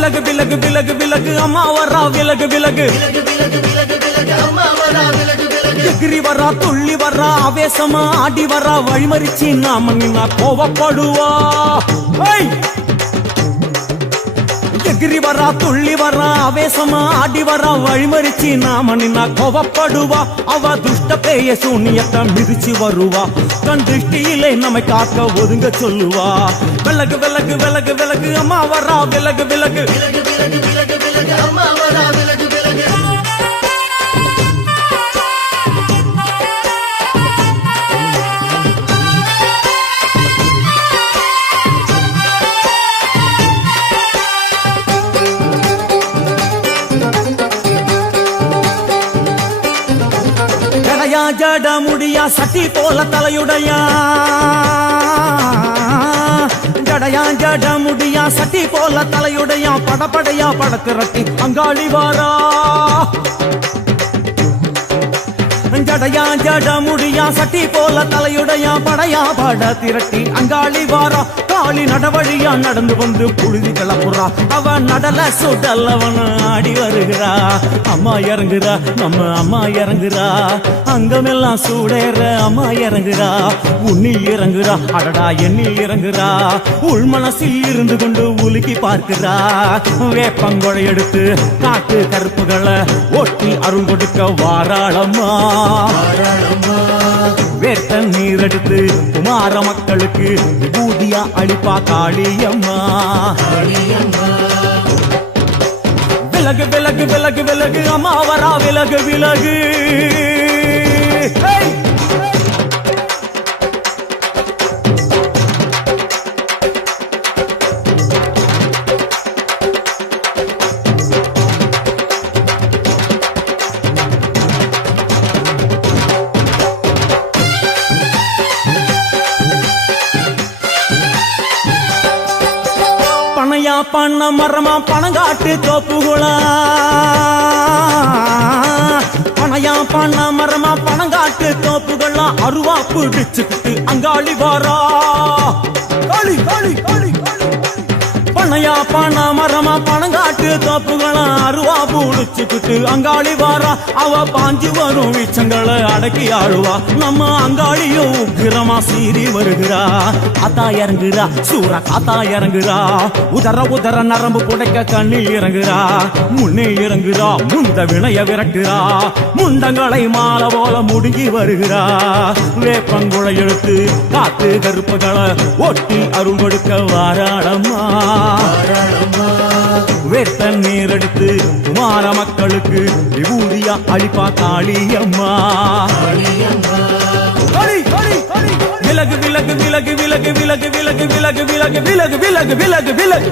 விலகு விலகு விலகு விலகு அம்மா வரா விலகு விலகு எகிரி வரா துள்ளி வரா ஆவேசமா ஆடி வரா வழிமறிச்சு நாம நின்னா கோவப்படுவா எகிரி வரா துள்ளி வரா ஆவேசமா ஆடி வரா வழிமறிச்சு நாம நின்னா கோவப்படுவா அவ துஷ்ட பேய சூனியத்தை மிதிச்சு வருவா கண் திருஷ்டியிலே நம்மை காக்க ஒதுங்க சொல்லுவா விலகு விலகு விலகு விலகு அம்மா வரா விலகு விலகு அம்மா வரா விலகு விலகு ஜட முடியா சட்டி போல தலையுடையா ஜடையா ஜட முடியா சட்டி போல தலையுடையா படப்படையா படத்திரட்டி அங்காளி வாரா ஜடையா ஜட முடியா சட்டி போல தலையுடையா படையா பட திரட்டி அங்காளி வாரா காளி நடவழியா நடந்து வந்து புழுதி கிளப்புறா அவ நடல சுடல்லவன ஆடி வருகிறா அம்மா இறங்குறா நம்ம அம்மா இறங்குறா அங்கமெல்லாம் சூடேற அம்மா இறங்குறா உன்னில் இறங்குறா அடடா எண்ணில் இறங்குறா உள் மனசில் இருந்து கொண்டு உலுக்கி பார்க்கிறா வேப்பங்கொழை எடுத்து காட்டு கருப்புகளை ஒட்டி அருள் கொடுக்க வாராளம்மா வேட்ட நீர் எடுத்து குமார மக்களுக்கு விபூதியா அளிப்பா காளியம்மா விலகு விலகு விலகு விலகு அம்மா வரா விலகு விலகு பனையா பண்ண மரமா பணங்காட்டு தோப்புகுளா பனையா பண்ண மரமா பணங்காட்டு தோப்புகளா அருவா பிடிச்சுக்கிட்டு அங்காளி வாரா காளி காளி காளி பனையா பண்ண மரமா பணங்காட்டு தோப்புகளா அருவா பிடிச்சுக்கிட்டு அங்காளி வாரா அவ பாஞ்சு வரும் வீச்சங்களை அடக்கி ஆழுவா நம்ம அங்காளியும் உக்கிரமா சீறி வருகிறா காத்தா இறங்குறா சூற காத்தா இறங்குறா உதர உதர நரம்பு புடைக்க கண்ணில் இறங்குறா முன்னே இறங்குறா முந்த வினைய விரட்டுறா முண்டங்களை மாலை போல முடுங்கி வருகிறா வேப்பங்குழை எடுத்து காத்து கருப்புகளை ஒட்டி அருள் கொடுக்க வாராளம்மா வேட்ட நீர் எடுத்து குமார மக்களுக்கு விபூதியா அளிப்பா காளியம்மா விலகு விலகு விலகு விலகு விலகு விலகு விலகு விலகு விலகு விலகு விலகு விலகு